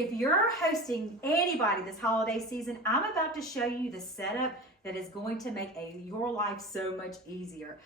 if you're hosting anybody this holiday season, I'm about to show you the setup that is going to make your life so much easier.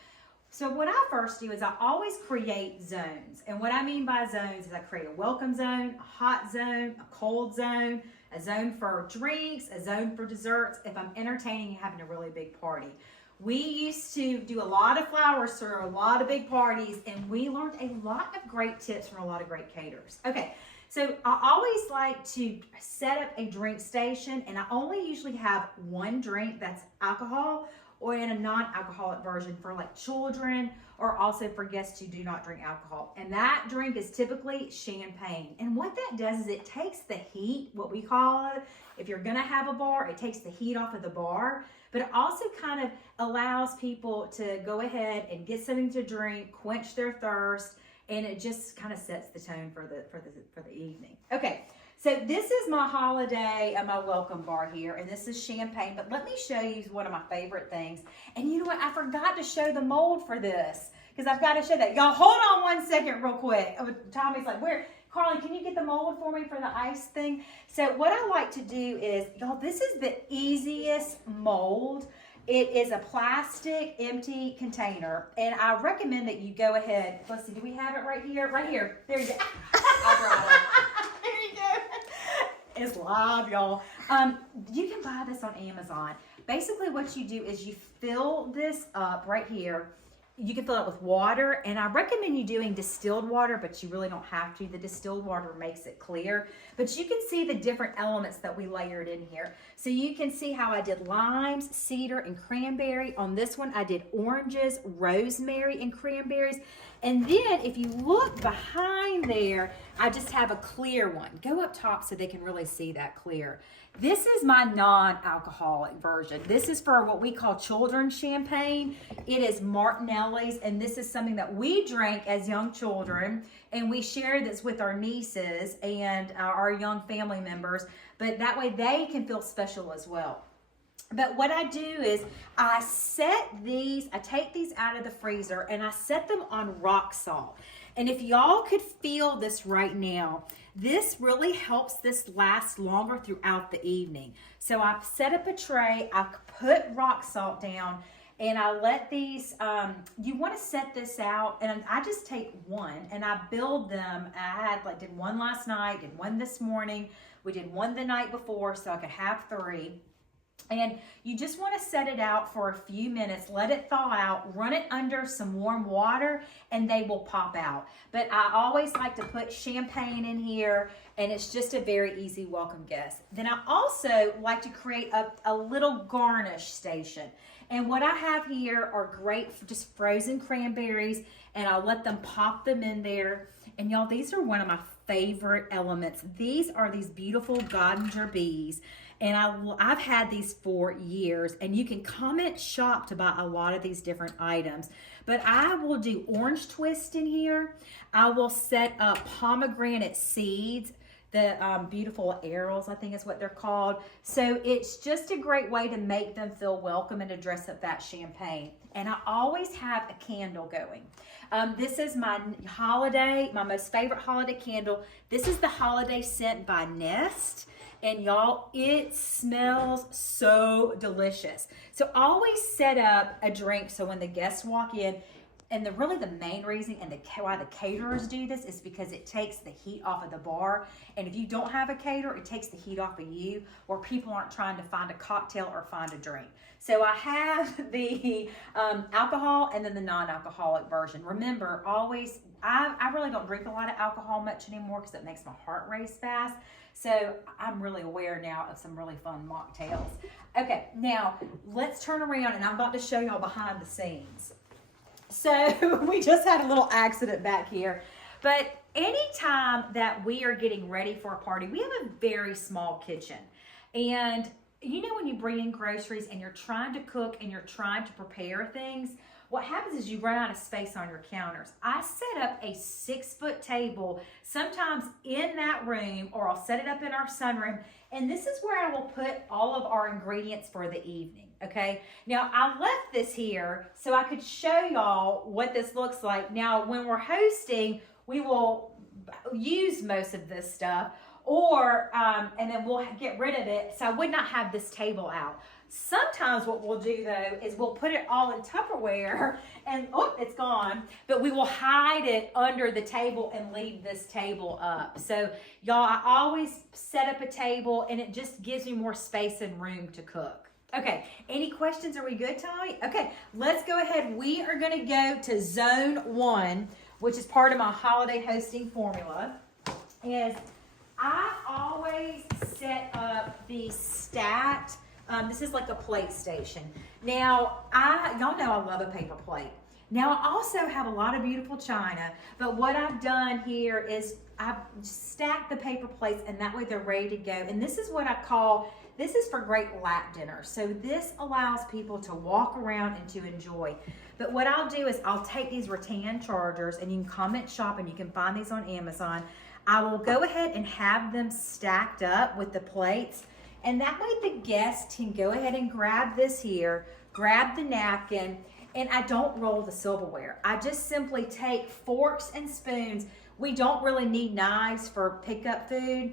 So what I first do is I always create zones. And what I mean by zones is I create a welcome zone, a hot zone, a cold zone, a zone for drinks, a zone for desserts if I'm entertaining and having a really big party. We used to do a lot of flowers for a lot of big parties, and we learned a lot of great tips from a lot of great caterers. Okay, so I always like to set up a drink station, and I only usually have one drink that's alcohol or in a non-alcoholic version for like children or also for guests who do not drink alcohol. And that drink is typically champagne. And what that does is it takes the heat, what we call it, if you're gonna have a bar, it takes the heat off of the bar, but it also kind of allows people to go ahead and get something to drink, quench their thirst, and it just kind of sets the tone for the evening. Okay. So this is my holiday and my welcome bar here, and this is champagne, but let me show you one of my favorite things. And you know what? I forgot to show the mold for this because I've got to show that. Y'all hold on 1 second real quick. Tommy's like, where? Carly, can you get the mold for me for the ice thing? So what I like to do is, y'all, this is the easiest mold. It is a plastic empty container, and I recommend that you go ahead. Let's see, do we have it right here? Right here. There you go. I brought it. There you go. It's live, y'all. You can buy this on Amazon. Basically, what you do is you fill this up right here. You can fill it with water, and I recommend you doing distilled water, but you really don't have to. The distilled water makes it clear, but you can see the different elements that we layered in here. So you can see how I did limes, cedar, and cranberry. On this one, I did oranges, rosemary, and cranberries. And then if you look behind there, I just have a clear one. Go up top so they can really see that clear. This is my non-alcoholic version. This is for what we call children's champagne. It is Martinelli's, and this is something that we drank as young children, and we shared this with our nieces and our young family members, but that way they can feel special as well. But what I do is I take these out of the freezer and I set them on rock salt. And if y'all could feel this right now, this really helps this last longer throughout the evening. So I've set up a tray, I put rock salt down, and I let these, you want to set this out, and I just take one and I build them. Did one last night, did one this morning, we did one the night before so I could have 3. And you just want to set it out for a few minutes, let it thaw out, run it under some warm water, and they will pop out. But I always like to put champagne in here, and it's just a very easy welcome guest. Then I also like to create a little garnish station. And what I have here are great just frozen cranberries, and I'll let them pop them in there. And y'all, these are one of my favorite elements. These are these beautiful Godinger bees. And I've had these for years, and you can comment shop to buy a lot of these different items. But I will do orange twist in here. I will set up pomegranate seeds, the beautiful arrows, I think is what they're called. So it's just a great way to make them feel welcome and to dress up that champagne. And I always have a candle going. This is my most favorite holiday candle. This is the Holiday Scent by Nest. And y'all, it smells so delicious. So always set up a drink so when the guests walk in, and really the main reason and why the caterers do this is because it takes the heat off of the bar. And if you don't have a caterer, it takes the heat off of you, where people aren't trying to find a cocktail or find a drink. So I have the alcohol and then the non-alcoholic version. Remember, always, I really don't drink a lot of alcohol much anymore because it makes my heart race fast. So I'm really aware now of some really fun mocktails. Okay, now let's turn around and I'm about to show y'all behind the scenes. So we just had a little accident back here, but anytime that we are getting ready for a party, we have a very small kitchen. And you know when you bring in groceries and you're trying to cook and you're trying to prepare things, what happens is you run out of space on your counters. I set up a 6-foot table, sometimes in that room, or I'll set it up in our sunroom, and this is where I will put all of our ingredients for the evening, okay? Now, I left this here so I could show y'all what this looks like. Now, when we're hosting, we will use most of this stuff, or, and then we'll get rid of it. So I would not have this table out. Sometimes what we'll do though is we'll put it all in Tupperware and oh, it's gone, but we will hide it under the table and leave this table up. So y'all, I always set up a table and it just gives me more space and room to cook. Okay, any questions? Are we good, Tommy? Okay, let's go ahead. We are gonna go to zone 1, which is part of my holiday hosting formula. Is I always set up the stacked, this is like a plate station. Now, y'all know I love a paper plate. Now, I also have a lot of beautiful china, but what I've done here is I've stacked the paper plates and that way they're ready to go. And this is what I call, this is for great lap dinner. So this allows people to walk around and to enjoy. But what I'll do is I'll take these rattan chargers, and you can comment shop and you can find these on Amazon. I will go ahead and have them stacked up with the plates. And that way the guests can go ahead and grab this here, grab the napkin, and I don't roll the silverware. I just simply take forks and spoons. We don't really need knives for pickup food.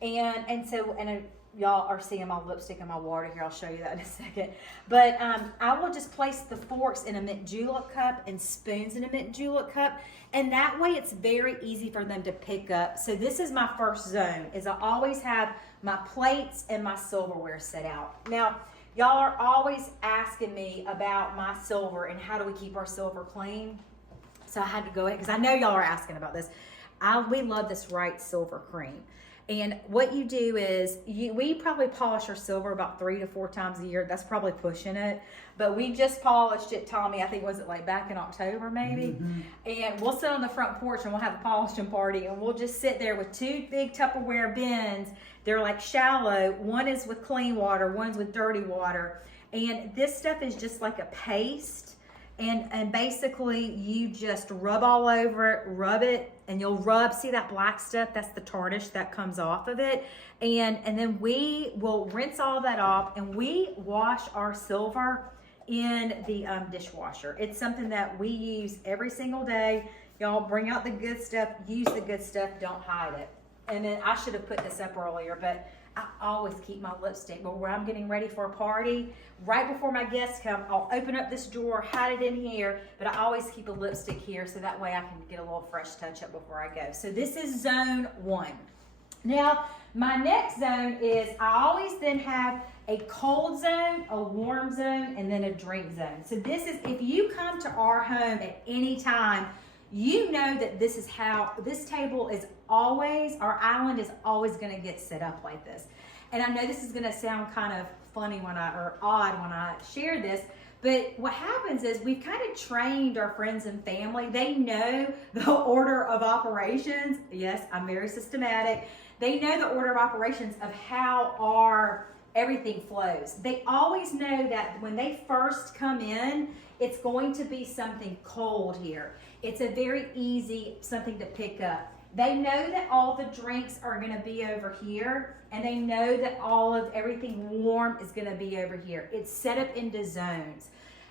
And y'all are seeing my lipstick and my water here. I'll show you that in a second. But I will just place the forks in a mint julep cup and spoons in a mint julep cup. And that way it's very easy for them to pick up. So this is my first zone, is I always have my plates and my silverware set out. Now, y'all are always asking me about my silver and how do we keep our silver clean. So I had to go ahead, because I know y'all are asking about this. We love this Right Silver Cream. And what you do is, we probably polish our silver about 3 to 4 times a year. That's probably pushing it. But we just polished it, Tommy, I think, was it like back in October maybe? Mm-hmm. And we'll sit on the front porch and we'll have a polishing party. And we'll just sit there with 2 big Tupperware bins. They're like shallow. One is with clean water, one's with dirty water. And this stuff is just like a paste. And basically you just rub all over it, rub it, and you'll rub, see that black stuff? That's the tarnish that comes off of it. And then we will rinse all that off, and we wash our silver in the dishwasher. It's something that we use every single day. Y'all bring out the good stuff, use the good stuff, don't hide it. And then I should have put this up earlier, but I always keep my lipstick. But when I'm getting ready for a party, right before my guests come, I'll open up this drawer, hide it in here, but I always keep a lipstick here so that way I can get a little fresh touch up before I go. So this is zone 1. Now, my next zone is I always then have a cold zone, a warm zone, and then a drink zone. So this is, if you come to our home at any time, you know that this is how, this table is always, our island is always gonna get set up like this. And I know this is gonna sound kind of funny or odd when I share this, but what happens is we've kind of trained our friends and family. They know the order of operations. Yes, I'm very systematic. They know the order of operations of how our everything flows. They always know that when they first come in, it's going to be something cold here. It's a very easy something to pick up. They know that all the drinks are going to be over here, and they know that all of everything warm is going to be over here. It's set up into zones,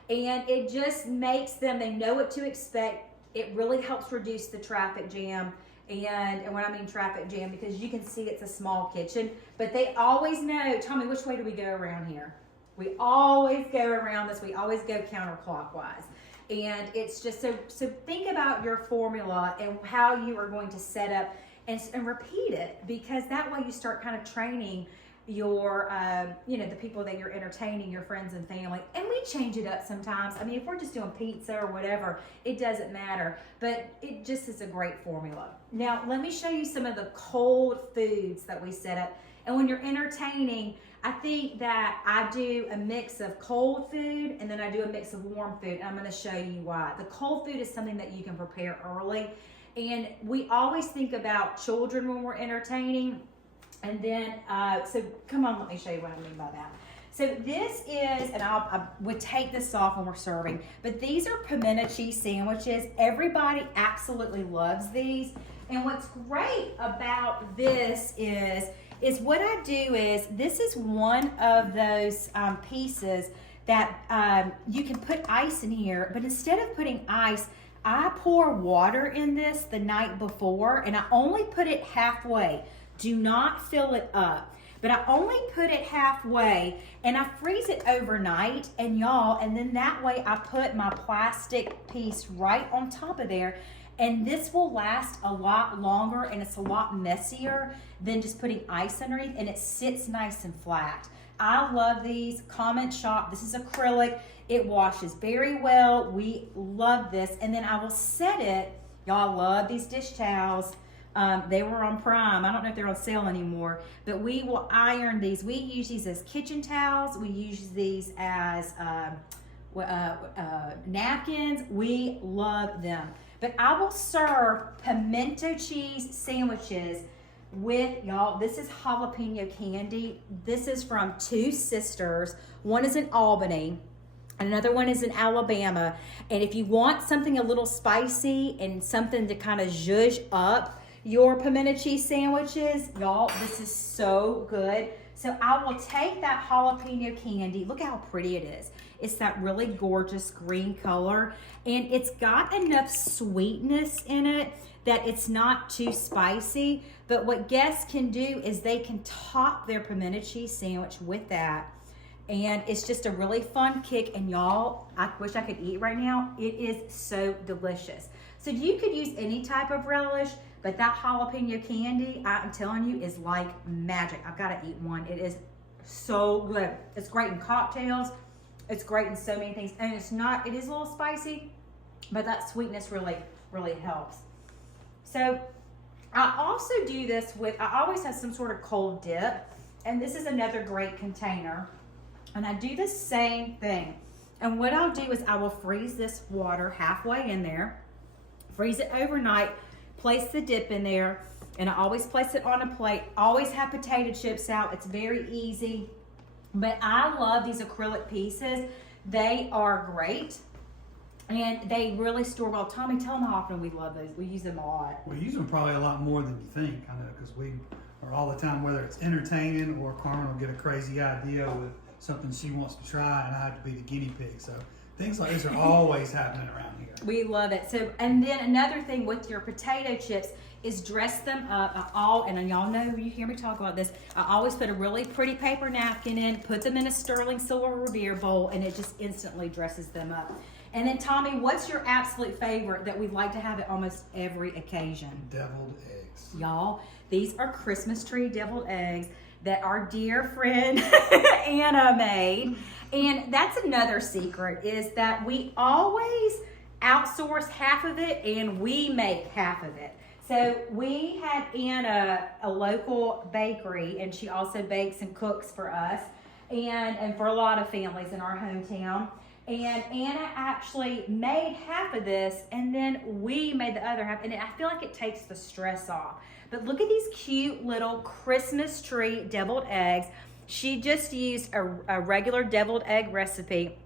and it just makes them, they know what to expect. It really helps reduce the traffic jam. And when I mean traffic jam, because you can see it's a small kitchen, but they always know, Tommy, which way do we go around here? We always go around this. We always go counterclockwise. And it's just, so think about your formula and how you are going to set up and repeat it, because that way you start kind of training your, the people that you're entertaining, your friends and family. And we change it up sometimes. I mean, if we're just doing pizza or whatever, it doesn't matter, but it just is a great formula. Now, let me show you some of the cold foods that we set up. And when you're entertaining, I think that I do a mix of cold food and then I do a mix of warm food. And I'm going to show you why. The cold food is something that you can prepare early. And we always think about children when we're entertaining. And then, so come on, let me show you what I mean by that. So this is, and I would take this off when we're serving, but these are pimento cheese sandwiches. Everybody absolutely loves these. And what's great about this is what I do is, this is one of those pieces that you can put ice in here, but instead of putting ice, I pour water in this the night before, and I only put it halfway. Do not fill it up. But I only put it halfway and I freeze it overnight, and y'all, and then that way I put my plastic piece right on top of there, and this will last a lot longer and it's a lot messier than just putting ice underneath, and it sits nice and flat. I love these. Comment shop. This is acrylic. It washes very well. We love this. And then I will set it. Y'all love these dish towels. They were on Prime. I don't know if they're on sale anymore, but we will iron these. We use these as kitchen towels. We use these as napkins. We love them. But I will serve pimento cheese sandwiches with, y'all, this is jalapeno candy. This is from two sisters. One is in Albany and another one is in Alabama. And if you want something a little spicy and something to kind of zhuzh up your pimento cheese sandwiches, y'all, this is so good. So I will take that jalapeno candy. Look how pretty it is. It's that really gorgeous green color, and it's got enough sweetness in it that it's not too spicy. But what guests can do is they can top their pimento cheese sandwich with that, and it's just a really fun kick. And y'all, I wish I could eat right now. It is so delicious. So you could use any type of relish, but that jalapeno candy, I'm telling you, is like magic. I've got to eat one. It is so good. It's great in cocktails. It's great in so many things. And it is a little spicy, but that sweetness really, really helps. So I also do this with, I always have some sort of cold dip. And this is another great container. And I do the same thing. And what I'll do is I will freeze this water halfway in there, freeze it overnight, place the dip in there, and I always place it on a plate. Always have potato chips out. It's very easy. But I love these acrylic pieces. They are great, and they really store well. Tommy, tell them how often we love those. We use them a lot. We use them probably a lot more than you think, I know, because we are all the time, whether it's entertaining or Carmen will get a crazy idea with something she wants to try, and I have to be the guinea pig. So things like this are always happening around here. We love it. So, and then another thing with your potato chips is dress them up. And y'all know, you hear me talk about this, I always put a really pretty paper napkin in, put them in a sterling silver Revere bowl, and it just instantly dresses them up. And then Tommy, what's your absolute favorite that we'd like to have at almost every occasion? Deviled eggs. Y'all, these are Christmas tree deviled eggs that our dear friend Anna made. And that's another secret, is that we always outsource half of it and we make half of it. So we had Anna, a local bakery, and she also bakes and cooks for us and for a lot of families in our hometown. And Anna actually made half of this, and then we made the other half, and I feel like it takes the stress off. But look at these cute little Christmas tree deviled eggs. She just used a regular deviled egg recipe.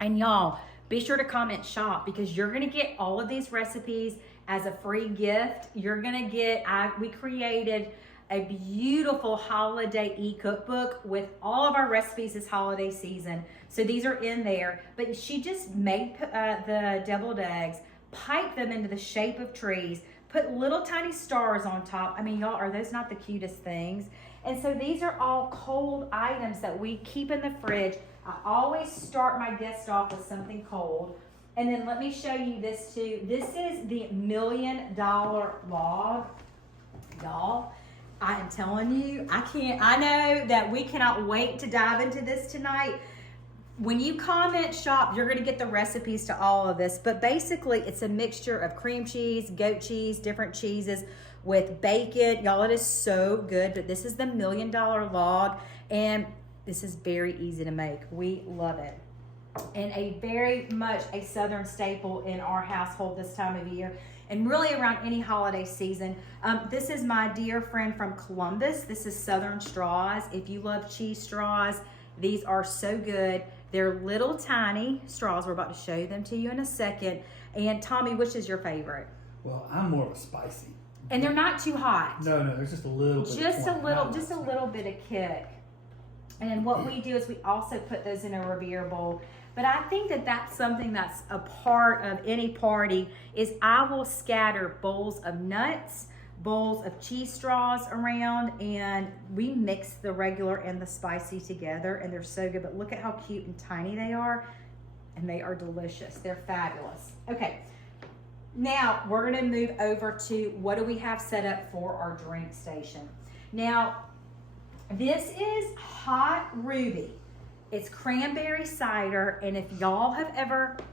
And y'all, be sure to comment shop, because you're gonna get all of these recipes as a free gift. You're gonna get, we created a beautiful holiday e-cookbook with all of our recipes this holiday season. So these are in there, but she just made the deviled eggs, piped them into the shape of trees, put little tiny stars on top. I mean, y'all, are those not the cutest things? And so these are all cold items that we keep in the fridge. I always start my guest off with something cold. And then let me show you this too. This is the $1 million log. Y'all, I am telling you, I know that we cannot wait to dive into this tonight. When you comment shop, you're going to get the recipes to all of this. But basically, it's a mixture of cream cheese, goat cheese, different cheeses with bacon. Y'all, it is so good. But this is the $1 million log, and this is very easy to make. We love it. And a very much a Southern staple in our household this time of year, and really around any holiday season. This is my dear friend from Columbus. This is Southern straws. If you love cheese straws, these are so good. They're little tiny straws. We're about to show them to you in a second. And Tommy, which is your favorite? Well, I'm more of a spicy. And they're not too hot. No, there's just a little bit. Just a little bit of kick. And what we do is we also put those in a Revere bowl. But I think that that's something that's a part of any party, is I will scatter bowls of nuts, bowls of cheese straws around, and we mix the regular and the spicy together, and they're so good. But look at how cute and tiny they are, and they are delicious. They're fabulous. Okay, now we're gonna move over to what do we have set up for our drink station. Now, this is Hot Ruby. It's cranberry cider, and if y'all have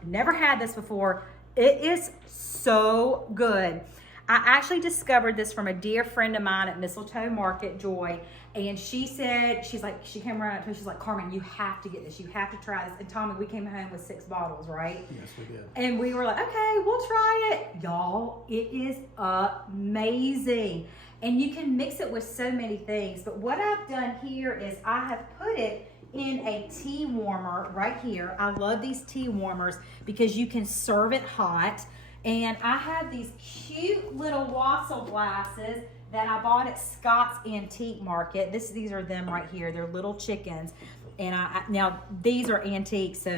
never had this before, it is so good. I actually discovered this from a dear friend of mine at Mistletoe Market, Joy, and she said, she came around to me, she's like, Carmen, you have to get this. You have to try this. And Tommy, we came home with 6 bottles, right? Yes, we did. And we were like, okay, we'll try it. Y'all, it is amazing. And you can mix it with so many things. But what I've done here is I have put it in a tea warmer right here. I love these tea warmers because you can serve it hot. And I have these cute little wassail glasses that I bought at Scott's Antique Market. These are them right here. They're little chickens. And now these are antique, so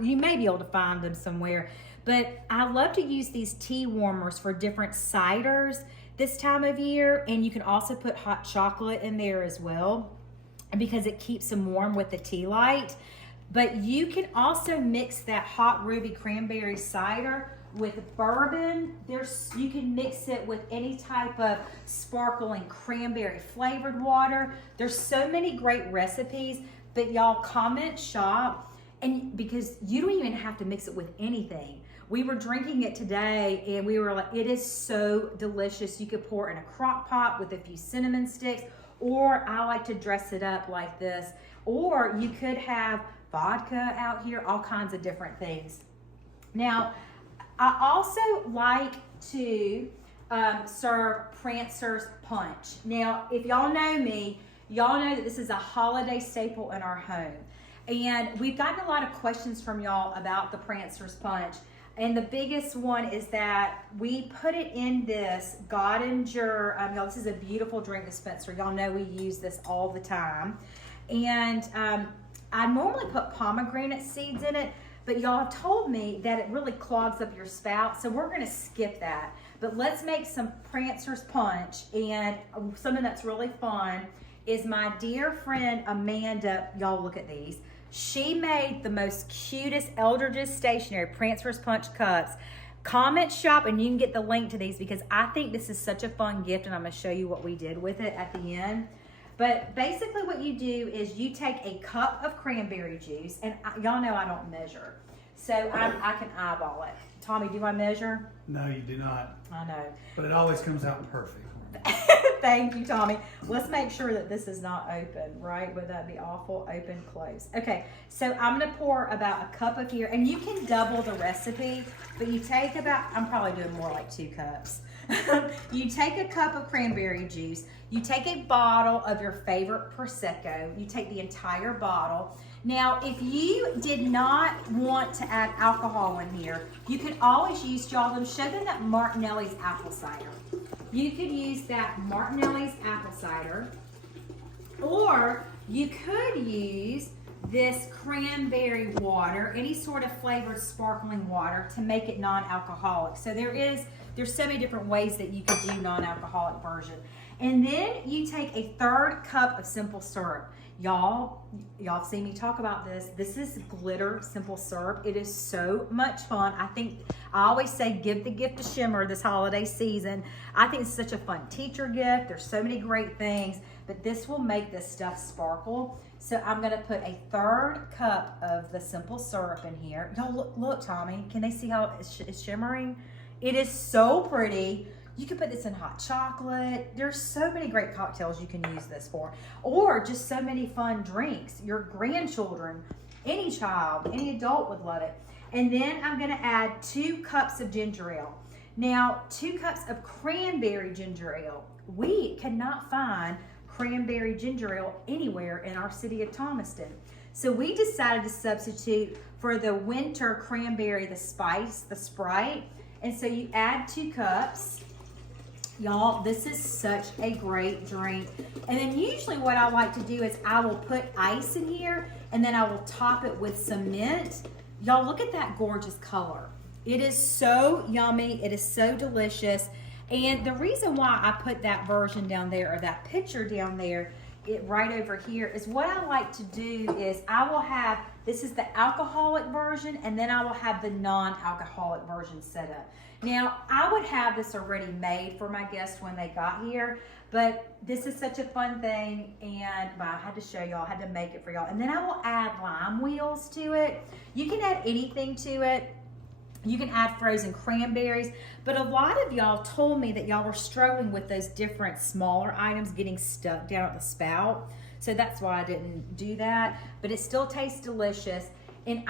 you may be able to find them somewhere. But I love to use these tea warmers for different ciders this time of year. And you can also put hot chocolate in there as well, because it keeps them warm with the tea light. But you can also mix that Hot Ruby cranberry cider with bourbon. You can mix it with any type of sparkling cranberry flavored water. There's so many great recipes, but y'all comment, shop, and because you don't even have to mix it with anything. We were drinking it today and we were like, it is so delicious. You could pour it in a crock pot with a few cinnamon sticks, or I like to dress it up like this, or you could have vodka out here, all kinds of different things. Now, I also like to serve Prancer's punch. Now, if y'all know me, y'all know that this is a holiday staple in our home. And we've gotten a lot of questions from y'all about the Prancer's punch. And the biggest one is that we put it in this Godinger, y'all, this is a beautiful drink dispenser. Y'all know we use this all the time. And I normally put pomegranate seeds in it, but y'all have told me that it really clogs up your spout, so we're gonna skip that. But let's make some Prancer's punch, and something that's really fun is my dear friend Amanda, y'all look at these. She made the most cutest Eldridge Stationers Prancer's punch cups. Comment, shop, and you can get the link to these because I think this is such a fun gift, and I'm gonna show you what we did with it at the end. But basically what you do is you take a cup of cranberry juice, and y'all know I don't measure, so I can eyeball it. Tommy, do I measure? No, you do not. I know. But it always comes out perfect. Thank you, Tommy. Let's make sure that this is not open, right? Would that be awful? Open, close. Okay, so I'm gonna pour about a cup of here, and you can double the recipe, but you take about, I'm probably doing more like 2 cups. You take a cup of cranberry juice, you take a bottle of your favorite Prosecco, you take the entire bottle. Now, if you did not want to add alcohol in here, you could always use, y'all, show them that Martinelli's apple cider. You could use that Martinelli's apple cider, or you could use this cranberry water, any sort of flavored sparkling water, to make it non-alcoholic. So there's so many different ways that you could do non-alcoholic version. And then you take a 1/3 cup of simple syrup. Y'all see me talk about this. This is glitter simple syrup. It is so much fun. I always say give the gift of shimmer this holiday season. I think it's such a fun teacher gift. There's so many great things, but this will make this stuff sparkle. So I'm gonna put a 1/3 cup of the simple syrup in here. Y'all look, Tommy, can they see how it's shimmering? It is so pretty. You can put this in hot chocolate. There's so many great cocktails you can use this for, or just so many fun drinks. Your grandchildren, any child, any adult would love it. And then I'm gonna add 2 cups of ginger ale. Now, 2 cups of cranberry ginger ale. We cannot find cranberry ginger ale anywhere in our city of Thomaston. So we decided to substitute for the winter cranberry, the spice, the Sprite. And so you add 2 cups. Y'all, this is such a great drink. And then usually what I like to do is I will put ice in here, and then I will top it with some mint. Y'all, look at that gorgeous color. It is so yummy. It is so delicious. And the reason why I put that version down there, or that picture down there, right over here, is what I like to do is I will have, this is the alcoholic version, and then I will have the non-alcoholic version set up. Now, I would have this already made for my guests when they got here, but this is such a fun thing, and well, I had to show y'all, I had to make it for y'all. And then I will add lime wheels to it. You can add anything to it. You can add frozen cranberries, but a lot of y'all told me that y'all were struggling with those different smaller items getting stuck down at the spout. So that's why I didn't do that, but it still tastes delicious. And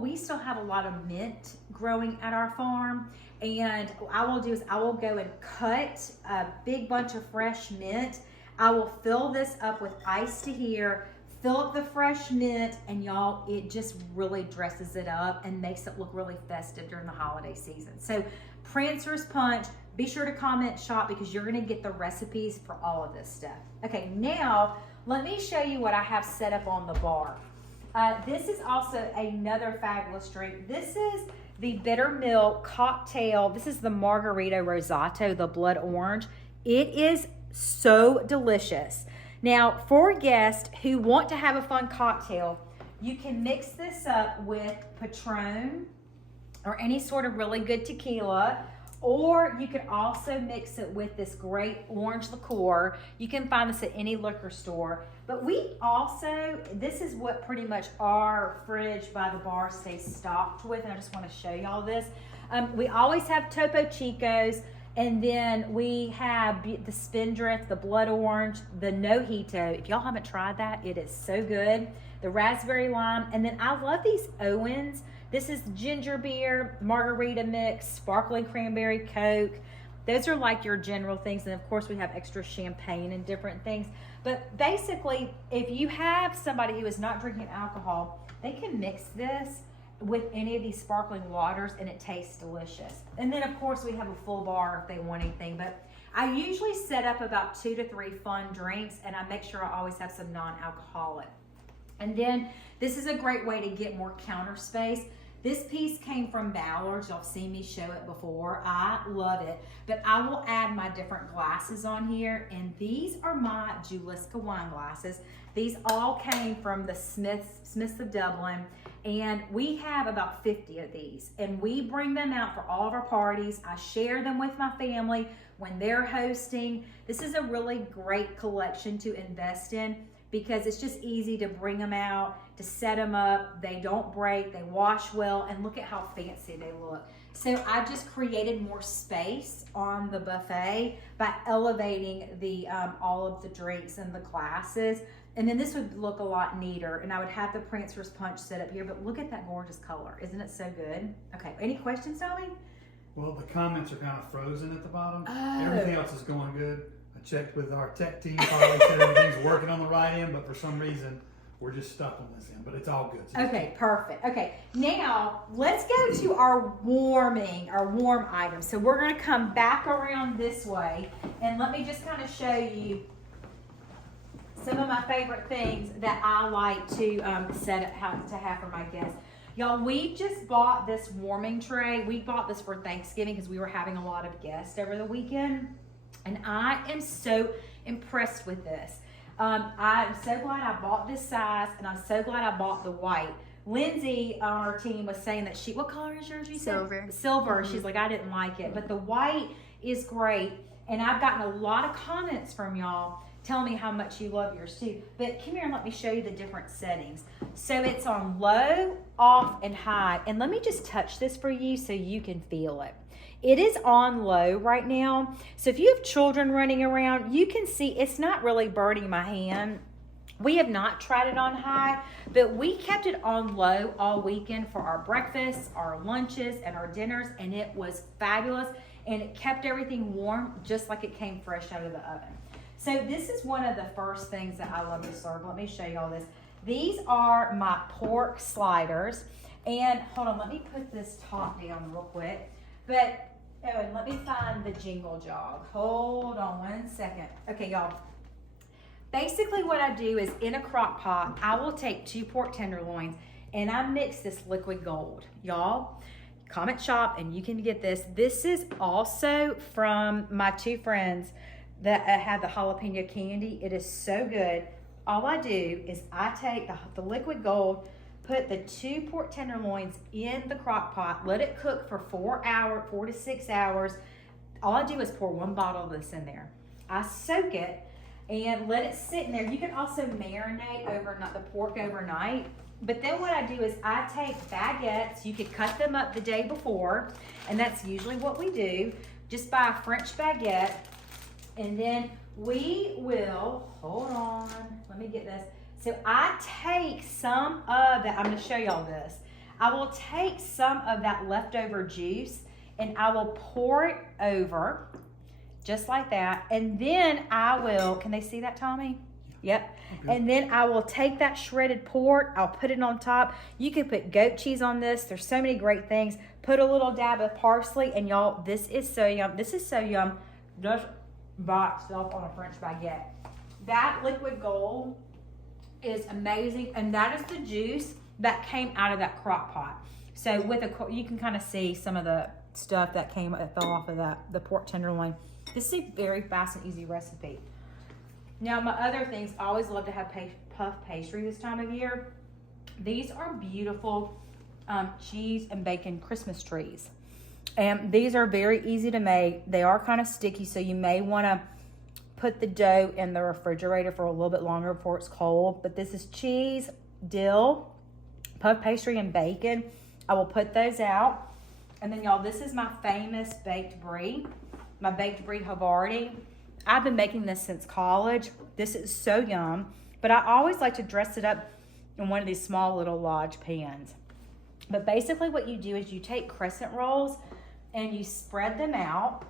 we still have a lot of mint growing at our farm. And what I will do is I will go and cut a big bunch of fresh mint. I will fill this up with ice to here, fill up the fresh mint, and y'all, it just really dresses it up and makes it look really festive during the holiday season. So Prancer's Punch, be sure to comment shop because you're gonna get the recipes for all of this stuff. Okay, now let me show you what I have set up on the bar. This is also another fabulous drink. This is the bitter milk cocktail. This is the Margarita Rosato, the blood orange. It is so delicious. Now, for guests who want to have a fun cocktail, you can mix this up with Patron or any sort of really good tequila, or you could also mix it with this great orange liqueur. You can find this at any liquor store. But we also, this is what pretty much our fridge by the bar stays stocked with, and I just want to show y'all this. We always have Topo Chicos, and then we have the Spindrift, the blood orange, the Nojito. If y'all haven't tried that, it is so good. The raspberry lime, and then I love these Owens. This is ginger beer, margarita mix, sparkling cranberry Coke. Those are like your general things, and of course we have extra champagne and different things. But basically, if you have somebody who is not drinking alcohol, they can mix this with any of these sparkling waters and it tastes delicious. And then of course we have a full bar if they want anything, but I usually set up about 2 to 3 fun drinks, and I make sure I always have some non-alcoholic. And then this is a great way to get more counter space. This piece came from Ballard's. Y'all have seen me show it before. I love it. But I will add my different glasses on here. And these are my Juliska wine glasses. These all came from the Smiths of Dublin. And we have about 50 of these. And we bring them out for all of our parties. I share them with my family when they're hosting. This is a really great collection to invest in, because it's just easy to bring them out, to set them up. They don't break, they wash well, and look at how fancy they look. So I just created more space on the buffet by elevating the all of the drinks and the glasses. And then this would look a lot neater, and I would have the Prancer's Punch set up here, but look at that gorgeous color. Isn't it so good? Okay, any questions, Tommy? Well, the comments are kind of frozen at the bottom. Oh. Everything else is going good. I checked with our tech team, probably said everything's working on the right end, but for some reason, we're just stuck on this end, but it's all good. So okay, perfect. Okay, now let's go to our warm items. So we're gonna come back around this way, and let me just kind of show you some of my favorite things that I like to set up to have for my guests. Y'all, we just bought this warming tray. We bought this for Thanksgiving because we were having a lot of guests over the weekend. And I am so impressed with this. I'm so glad I bought this size, and I'm so glad I bought the white. Lindsay on our team was saying that what color is yours? You said? Silver. Silver. Mm-hmm. She's like, I didn't like it, but the white is great. And I've gotten a lot of comments from y'all telling me how much you love yours too. But come here and let me show you the different settings. So it's on low, off, and high. And let me just touch this for you so you can feel it. It is on low right now. So if you have children running around, you can see it's not really burning my hand. We have not tried it on high, but we kept it on low all weekend for our breakfasts, our lunches, and our dinners, and it was fabulous. And it kept everything warm just like it came fresh out of the oven. So this is one of the first things that I love to serve. Let me show you all this. These are my pork sliders. And hold on, let me put this top down real quick. But, oh, and let me find the jingle jog. Hold on 1 second. Okay, y'all. Basically what I do is in a crock pot, I will take 2 pork tenderloins and I mix this liquid gold. Y'all, comment shop and you can get this. This is also from my two friends that have the jalapeno candy. It is so good. All I do is I take the liquid gold, put the 2 pork tenderloins in the crock pot, let it cook for 4 to 6 hours. All I do is pour 1 bottle of this in there. I soak it and let it sit in there. You can also marinate the pork overnight. But then what I do is I take baguettes. You could cut them up the day before, and that's usually what we do. Just buy a French baguette, and then we will, hold on, let me get this. So I take some of that, I'm gonna show y'all this. I will take some of that leftover juice and I will pour it over, just like that. And then I will, can they see that, Tommy? Yep. Okay. And then I will take that shredded pork, I'll put it on top. You can put goat cheese on this. There's so many great things. Put a little dab of parsley, and y'all, this is so yum. This is so yum. Just by itself on a French baguette. That liquid gold is amazing, and that is the juice that came out of that crock pot. So with you can kind of see some of the stuff that fell off of the pork tenderloin. This is a very fast and easy recipe. Now my other things, I always love to have puff pastry this time of year. These are beautiful cheese and bacon Christmas trees. And these are very easy to make. They are kind of sticky, so you may want to put the dough in the refrigerator for a little bit longer before it's cold. But this is cheese, dill, puff pastry, and bacon. I will put those out. And then y'all, this is my famous baked brie. My baked brie Havarti. I've been making this since college. This is so yum. But I always like to dress it up in one of these small little Lodge pans. But basically what you do is you take crescent rolls and you spread them out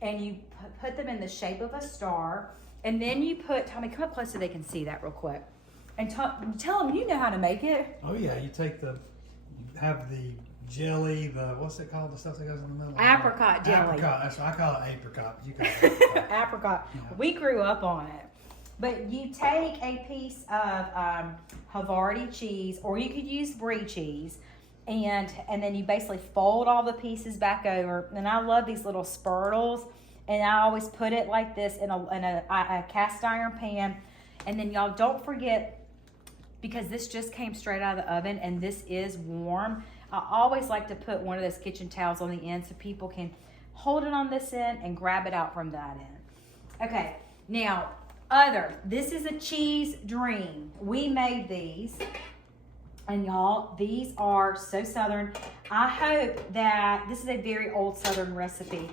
and you put them in the shape of a star. And then you put, Tommy, come up close so they can see that real quick. And tell them you know how to make it. Oh yeah, you have the jelly, what's it called? The stuff that goes in the middle? Apricot jelly. Apricot, that's what I call it, apricot. You call it apricot. Apricot. Yeah. We grew up on it. But you take a piece of Havarti cheese, or you could use brie cheese, and then you basically fold all the pieces back over. And I love these little spurtles, and I always put it like this in a cast iron pan. And then y'all don't forget, because this just came straight out of the oven and this is warm, I always like to put one of those kitchen towels on the end so people can hold it on this end and grab it out from that end. Okay, now this is a cheese dream. We made these, and y'all, these are so Southern. I hope that this is a very old Southern recipe,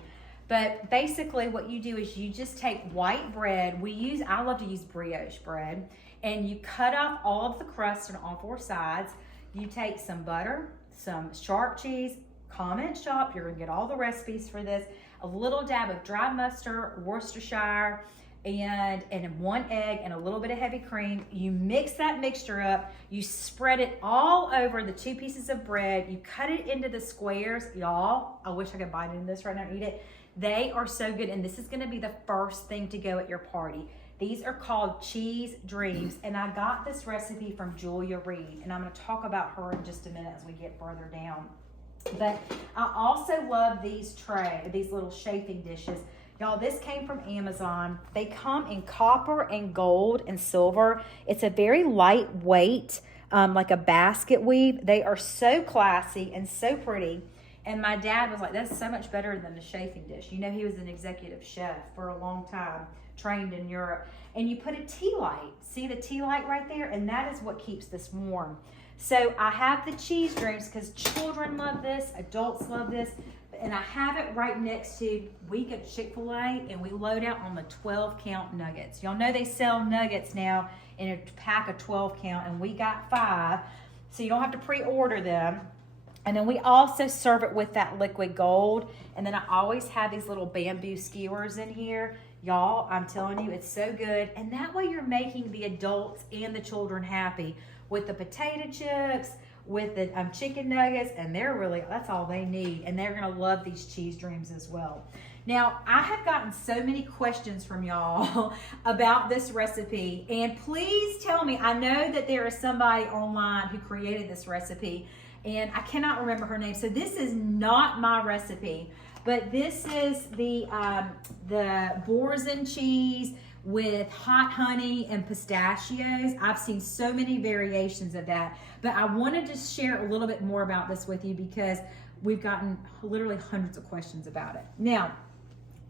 but basically what you do is you just take white bread. I love to use brioche bread, and you cut off all of the crust on all 4 sides. You take some butter, some sharp cheese, comment shop, you're gonna get all the recipes for this, a little dab of dry mustard, Worcestershire, and 1 egg and a little bit of heavy cream. You mix that mixture up, you spread it all over the 2 pieces of bread, you cut it into the squares. Y'all, I wish I could bite into this right now and eat it. They are so good, and this is gonna be the first thing to go at your party. These are called cheese dreams, and I got this recipe from Julia Reed, and I'm gonna talk about her in just a minute as we get further down. But I also love these little chafing dishes. Y'all, this came from Amazon. They come in copper and gold and silver. It's a very lightweight, like a basket weave. They are so classy and so pretty. And my dad was like, that's so much better than a chafing dish. You know, he was an executive chef for a long time, trained in Europe. And you put a tea light. See the tea light right there? And that is what keeps this warm. So I have the cheese dreams because children love this, adults love this. And I have it right next to, we get Chick-fil-A and we load out on the 12 count nuggets. Y'all know they sell nuggets now in a pack of 12 count, and we got 5. So you don't have to pre-order them. And then we also serve it with that liquid gold. And then I always have these little bamboo skewers in here. Y'all, I'm telling you, it's so good. And that way you're making the adults and the children happy with the potato chips, with the chicken nuggets, and that's all they need. And they're gonna love these cheese dreams as well. Now, I have gotten so many questions from y'all about this recipe, and please tell me, I know that there is somebody online who created this recipe, and I cannot remember her name. So this is not my recipe, but this is the boursin cheese with hot honey and pistachios. I've seen so many variations of that, but I wanted to share a little bit more about this with you because we've gotten literally hundreds of questions about it. Now,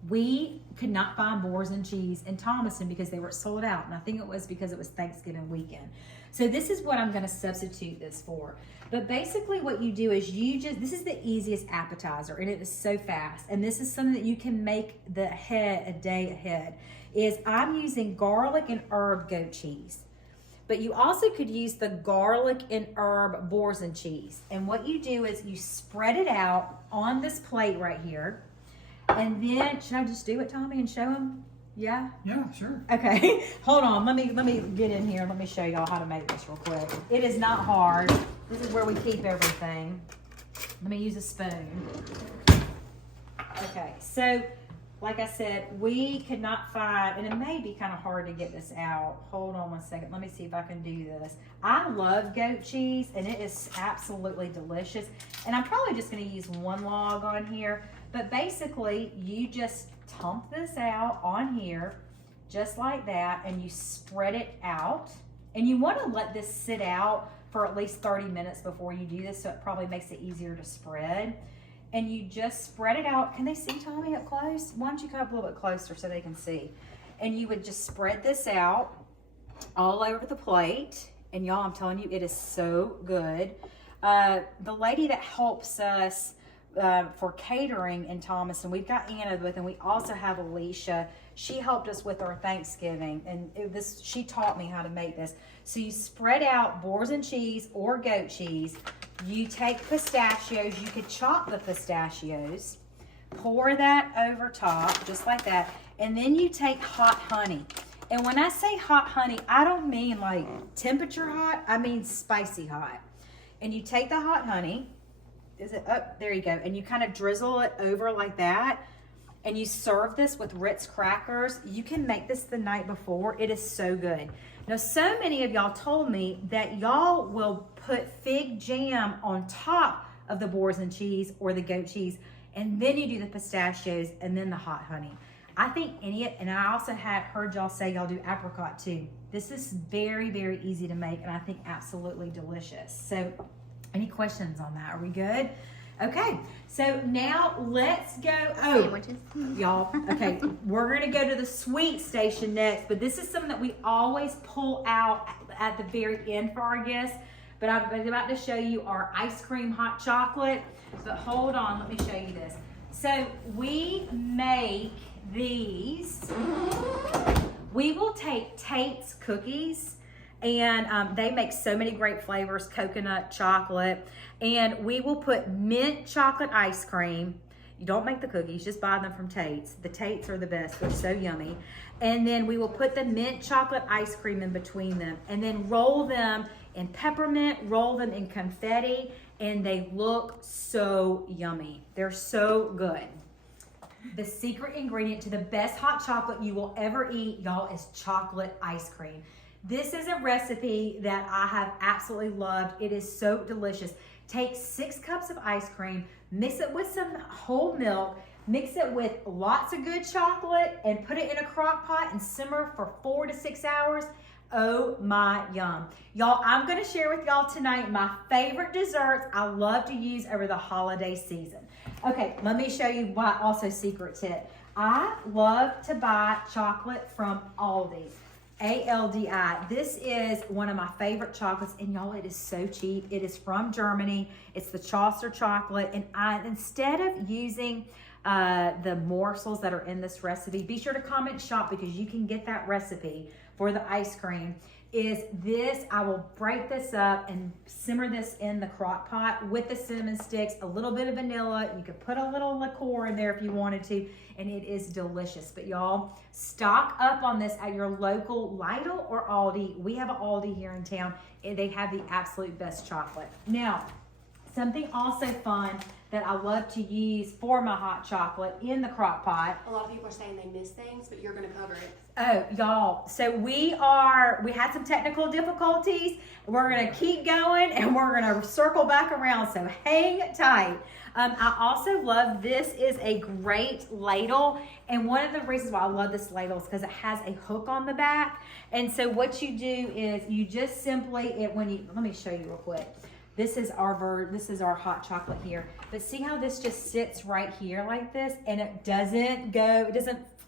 we could not find boursin cheese in Thomaston because they were sold out, and I think it was because it was Thanksgiving weekend. So this is what I'm going to substitute this for. But basically what you do is this is the easiest appetizer, and it is so fast, and this is something that you can make a day ahead, is I'm using garlic and herb goat cheese. But you also could use the garlic and herb boursin cheese. And what you do is you spread it out on this plate right here. And then, should I just do it, Tommy, and show them? Yeah? Yeah, sure. Okay, hold on. Let me get in here. Let me show y'all how to make this real quick. It is not hard. This is where we keep everything. Let me use a spoon. Okay, so like I said, we could not find, and it may be kind of hard to get this out. Hold on one second. Let me see if I can do this. I love goat cheese, and it is absolutely delicious. And I'm probably just going to use one log on here. But basically, you just dump this out on here, just like that, and you spread it out. And you want to let this sit out for at least 30 minutes before you do this, so it probably makes it easier to spread. And you just spread it out. Can they see Tommy up close? Why don't you come up a little bit closer so they can see? And you would just spread this out all over the plate. And y'all, I'm telling you, it is so good. The lady that helps us for catering in Thomaston, we've got Anna with, and we also have Alicia. She helped us with our Thanksgiving, and she taught me how to make this. So you spread out boursin cheese or goat cheese. You take pistachios. You could chop the pistachios, pour that over top, just like that, and then you take hot honey. And when I say hot honey, I don't mean like temperature hot. I mean spicy hot. And you take the hot honey. Is it up? There you go. And you kind of drizzle it over like that. And you serve this with Ritz crackers. You can make this the night before. It is so good. Now, so many of y'all told me that y'all will put fig jam on top of the boursin cheese or the goat cheese, and then you do the pistachios and then the hot honey. I think and I also had heard y'all say y'all do apricot too. This is very, very easy to make, and I think absolutely delicious. So, any questions on that? Are we good? Okay, so now let's go. Sandwiches. Y'all, okay, we're going to go to the sweet station next, but this is something that we always pull out at the very end for our guests. But I'm about to show you our ice cream hot chocolate. But hold on, let me show you this. So we make these. We will take Tate's cookies, and they make so many great flavors, coconut, chocolate, and we will put mint chocolate ice cream. You don't make the cookies, just buy them from Tate's. The Tate's are the best, they're so yummy. And then we will put the mint chocolate ice cream in between them, and then roll them in peppermint, roll them in confetti, and they look so yummy. They're so good. The secret ingredient to the best hot chocolate you will ever eat, y'all, is chocolate ice cream. This is a recipe that I have absolutely loved. It is so delicious. Take 6 cups of ice cream, mix it with some whole milk, mix it with lots of good chocolate, and put it in a crock pot and simmer for 4 to 6 hours. Oh my yum. Y'all, I'm gonna share with y'all tonight my favorite desserts I love to use over the holiday season. Okay, let me show you why, also secret tip. I love to buy chocolate from Aldi. A-L-D-I. This is one of my favorite chocolates, and y'all, it is so cheap. It is from Germany. It's the Chaucer chocolate, and instead of using the morsels that are in this recipe, be sure to comment shop because you can get that recipe for the ice cream. Is this, I will break this up and simmer this in the crock pot with the cinnamon sticks, a little bit of vanilla. You could put a little liqueur in there if you wanted to, and it is delicious. But y'all, stock up on this at your local Lidl or Aldi. We have an Aldi here in town, and they have the absolute best chocolate. Now, something also fun that I love to use for my hot chocolate in the crock pot. A lot of people are saying they miss things, but you're going to cover it. Oh, y'all. So we had some technical difficulties. We're going to keep going and we're going to circle back around. So hang tight. I also love, this is a great ladle. And one of the reasons why I love this ladle is because it has a hook on the back. And so what you do is you just simply, let me show you real quick. This is our hot chocolate here. But see how this just sits right here like this, and it doesn't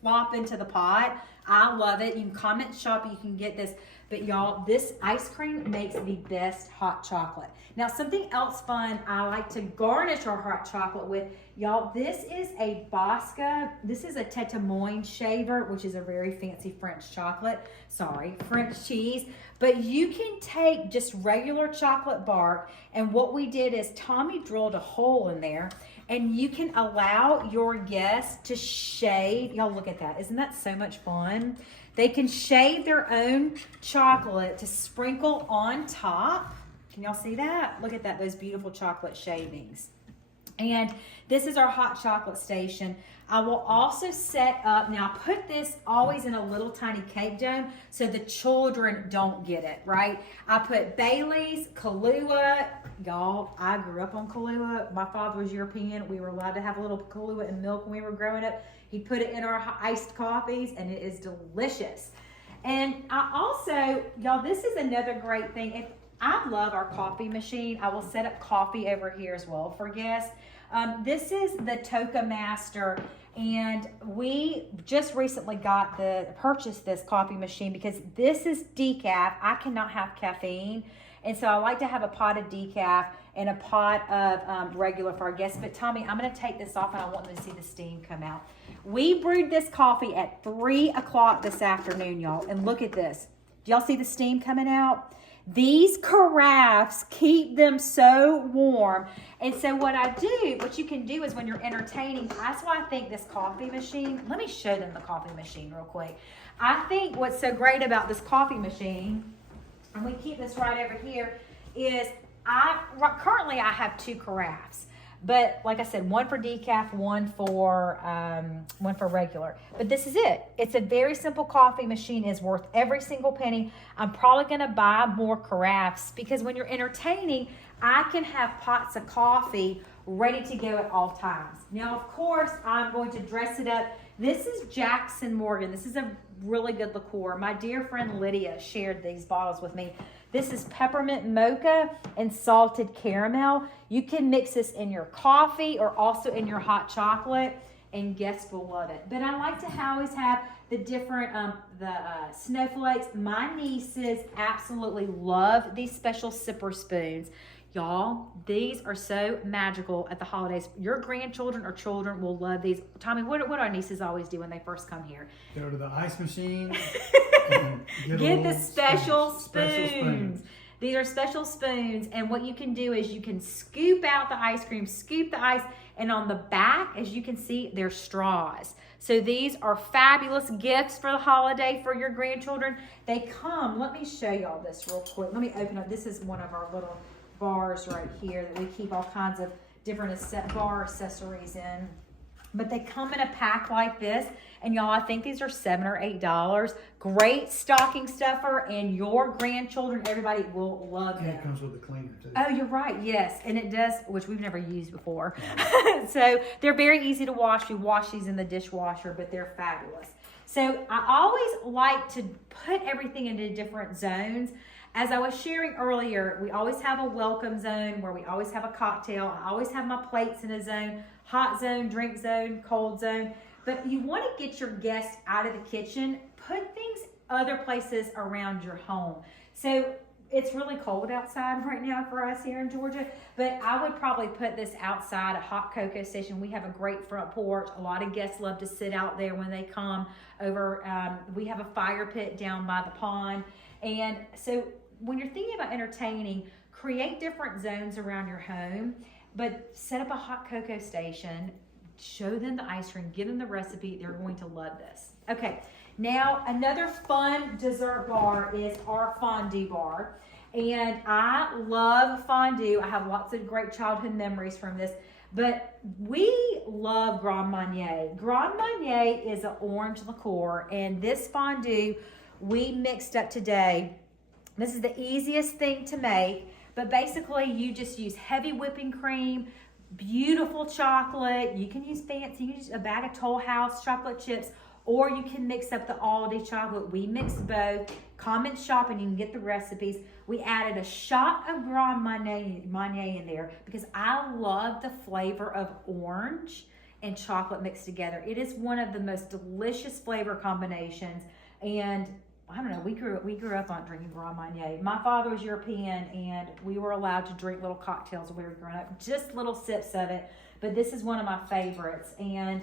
flop into the pot. I love it. You can comment shop, you can get this. But y'all, this ice cream makes the best hot chocolate. Now, something else fun I like to garnish our hot chocolate with, y'all, this is a Bosca. This is a Tetemoine shaver, which is a very fancy French French cheese. But you can take just regular chocolate bark, and what we did is Tommy drilled a hole in there, and you can allow your guests to shave. Y'all look at that. Isn't that so much fun? They can shave their own chocolate to sprinkle on top. Can y'all see that? Look at that, those beautiful chocolate shavings. And this is our hot chocolate station. I will also set up, now I put this always in a little tiny cake dome so the children don't get it, right? I put Bailey's, Kahlua. Y'all, I grew up on Kahlua. My father was European. We were allowed to have a little Kahlua and milk when we were growing up. He put it in our iced coffees and it is delicious. And I also, y'all, this is another great thing. If I love our coffee machine, I will set up coffee over here as well for guests. This is the Toka Master, and we just recently purchased this coffee machine because this is decaf. I cannot have caffeine, and so I like to have a pot of decaf and a pot of regular for our guests. But Tommy, I'm going to take this off, and I want them to see the steam come out. We brewed this coffee at 3 o'clock this afternoon, y'all, and look at this. Do y'all see the steam coming out? These carafes keep them so warm. And so what you can do is when you're entertaining, that's why I think this coffee machine, let me show them the coffee machine real quick. I think what's so great about this coffee machine, and we keep this right over here, is currently I have 2 carafes. But like I said, one for decaf, one for regular. But this is it. It's a very simple coffee machine. It's worth every single penny. I'm probably going to buy more carafes because when you're entertaining, I can have pots of coffee ready to go at all times. Now, of course, I'm going to dress it up. This is Jackson Morgan. This is a really good liqueur. My dear friend Lydia shared these bottles with me. This is peppermint mocha and salted caramel. You can mix this in your coffee or also in your hot chocolate, and guests will love it. But I like to always have the different snowflakes. My nieces absolutely love these special sipper spoons. Y'all, these are so magical at the holidays. Your grandchildren or children will love these. Tommy, what do our nieces always do when they first come here? Go to the ice machine and get the special spoons. These are special spoons, and what you can do is you can scoop out the ice cream, scoop the ice, and on the back, as you can see, they're straws. So these are fabulous gifts for the holiday for your grandchildren. They come, let me show y'all this real quick. Let me open up, this is one of our little bars right here that we keep all kinds of different bar accessories in. But they come in a pack like this, and y'all, I think these are $7 or $8. Great stocking stuffer, and your grandchildren, everybody will love them. And it comes with a cleaner too. Oh, you're right, yes, and it does, which we've never used before. So they're very easy to wash. You wash these in the dishwasher, but they're fabulous. So I always like to put everything into different zones. As I was sharing earlier, we always have a welcome zone where we always have a cocktail. I always have my plates in a zone, hot zone, drink zone, cold zone. But you want to get your guests out of the kitchen, put things other places around your home. So it's really cold outside right now for us here in Georgia, but I would probably put this outside, a hot cocoa station. We have a great front porch. A lot of guests love to sit out there when they come over. We have a fire pit down by the pond. And so when you're thinking about entertaining, create different zones around your home, but set up a hot cocoa station, show them the ice cream, give them the recipe. They're going to love this. Okay, now another fun dessert bar is our fondue bar. And I love fondue. I have lots of great childhood memories from this. But we love Grand Marnier. Grand Marnier is an orange liqueur, and this fondue we mixed up today. This is the easiest thing to make, but basically you just use heavy whipping cream, beautiful chocolate. You can use fancy, you can use a bag of Toll House chocolate chips, or you can mix up the Aldi chocolate. We mixed both. Come and shop and you can get the recipes. We added a shot of Grand Marnier in there because I love the flavor of orange and chocolate mixed together. It is one of the most delicious flavor combinations. And I don't know, we grew up on drinking Grand Marnier. My father was European and we were allowed to drink little cocktails when we were growing up, just little sips of it. But this is one of my favorites. And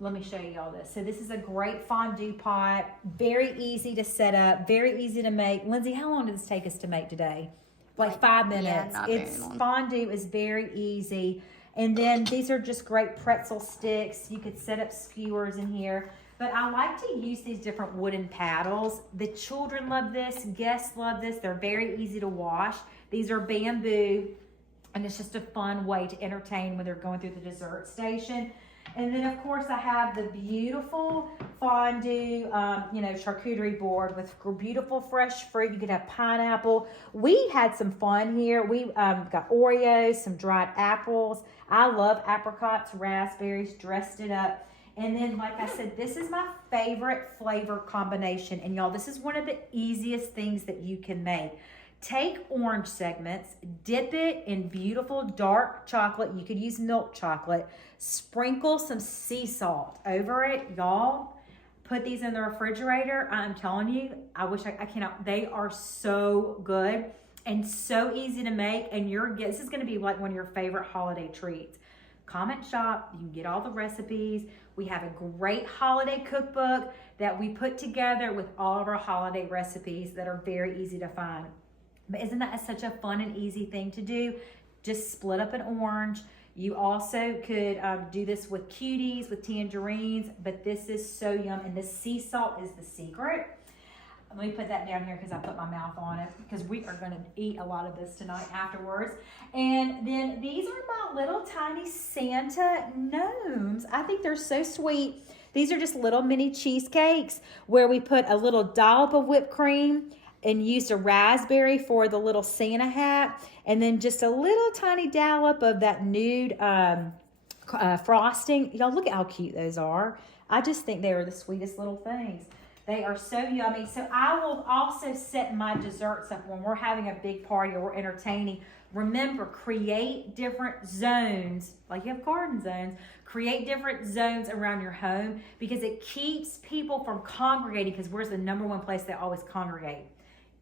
let me show you all this. So this is a great fondue pot, very easy to set up, very easy to make. Lindsay, how long did this take us to make today? Like 5 minutes. Yeah, not very long. Fondue is very easy. And then these are just great pretzel sticks. You could set up skewers in here. But I like to use these different wooden paddles. The children love this, guests love this. They're very easy to wash. These are bamboo, and it's just a fun way to entertain when they're going through the dessert station. And then, of course, I have the beautiful fondue, charcuterie board with beautiful fresh fruit. You could have pineapple. We had some fun here. We got Oreos, some dried apples. I love apricots, raspberries, dressed it up. And then, like I said, this is my favorite flavor combination. And y'all, this is one of the easiest things that you can make. Take orange segments, dip it in beautiful dark chocolate. You could use milk chocolate. Sprinkle some sea salt over it, y'all. Put these in the refrigerator. I'm telling you, I cannot. They are so good and so easy to make. And this is going to be like one of your favorite holiday treats. Comment shop. You can get all the recipes. We have a great holiday cookbook that we put together with all of our holiday recipes that are very easy to find. But isn't that such a fun and easy thing to do? Just split up an orange. You also could do this with cuties, with tangerines, but this is so yum. And the sea salt is the secret. Let me put that down here because I put my mouth on it because we are going to eat a lot of this tonight afterwards. And then these are my little tiny Santa gnomes. I think they're so sweet. These are just little mini cheesecakes where we put a little dollop of whipped cream and used a raspberry for the little Santa hat, and then just a little tiny dollop of that nude frosting. Y'all, look at how cute those are. I just think they are the sweetest little things. They are so yummy. So I will also set my desserts up when we're having a big party or we're entertaining. Remember, create different zones, like you have garden zones. Create different zones around your home because it keeps people from congregating, because where's the number one place they always congregate?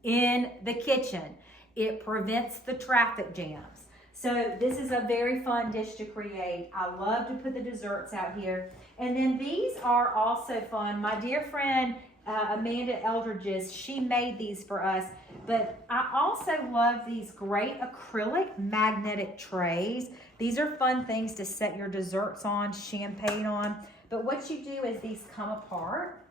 In the kitchen. It prevents the traffic jams. So this is a very fun dish to create. I love to put the desserts out here. And then these are also fun. My dear friend Amanda Eldridge's, she made these for us. But I also love these great acrylic magnetic trays. These are fun things to set your desserts on, champagne on. But what you do is these come apart.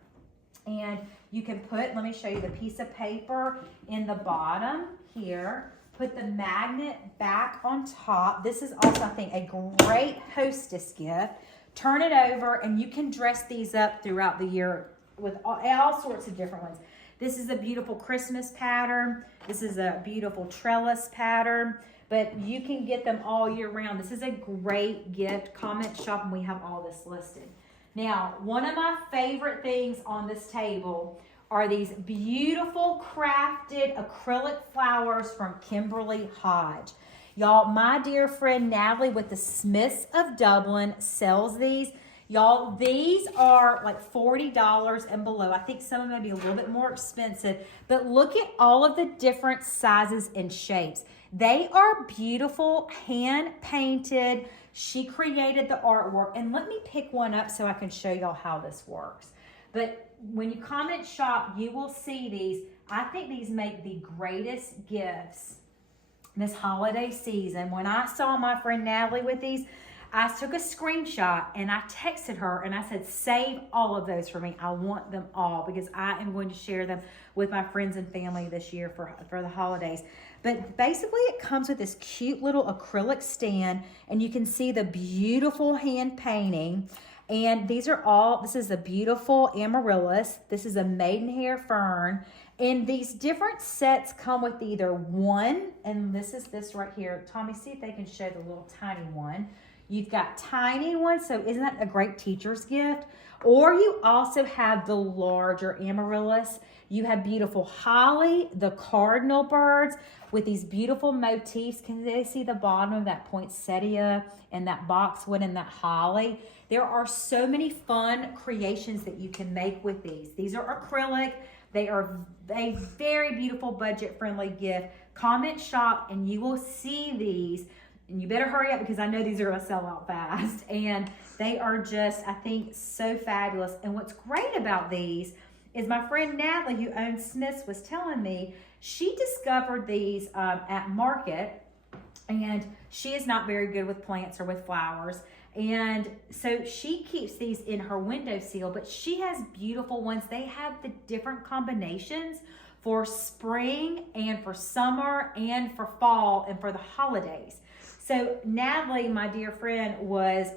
And you can put, let me show you the piece of paper in the bottom here. Put the magnet back on top. This is also, I think, a great Hostess gift. Turn it over and you can dress these up throughout the year with all sorts of different ones. This is a beautiful Christmas pattern. This is a beautiful trellis pattern. But you can get them all year round. This is a great gift. Comment shop and we have all this listed. Now, one of my favorite things on this table are these beautiful crafted acrylic flowers from Kimberly Hodge. Y'all, my dear friend Natalie with the Smiths of Dublin sells these. Y'all, these are like $40 and below. I think some of them may be a little bit more expensive, but look at all of the different sizes and shapes. They are beautiful, hand painted. She created the artwork, and let me pick one up so I can show y'all how this works. But when you comment shop, you will see these. I think these make the greatest gifts this holiday season. When I saw my friend Natalie with these, I took a screenshot and I texted her and I said, save all of those for me. I want them all because I am going to share them with my friends and family this year for the holidays. But basically it comes with this cute little acrylic stand, and you can see the beautiful hand painting. And this is a beautiful amaryllis. This is a maidenhair fern. And these different sets come with either one, and this is this right here. Tommy, see if they can show the little tiny one. You've got tiny ones, so isn't that a great teacher's gift? Or you also have the larger amaryllis. You have beautiful holly, the cardinal birds with these beautiful motifs. Can they see the bottom of that poinsettia and that boxwood and that holly? There are so many fun creations that you can make with these. These are acrylic. They are a very beautiful budget-friendly gift. Comment shop and you will see these. And you better hurry up because I know these are going to sell out fast. And they are just, I think, so fabulous. And what's great about these is my friend Natalie, who owns Smiths, was telling me she discovered these at market. And she is not very good with plants or with flowers. And so she keeps these in her windowsill, but she has beautiful ones. They have the different combinations for spring and for summer and for fall and for the holidays. So Natalie, my dear friend, was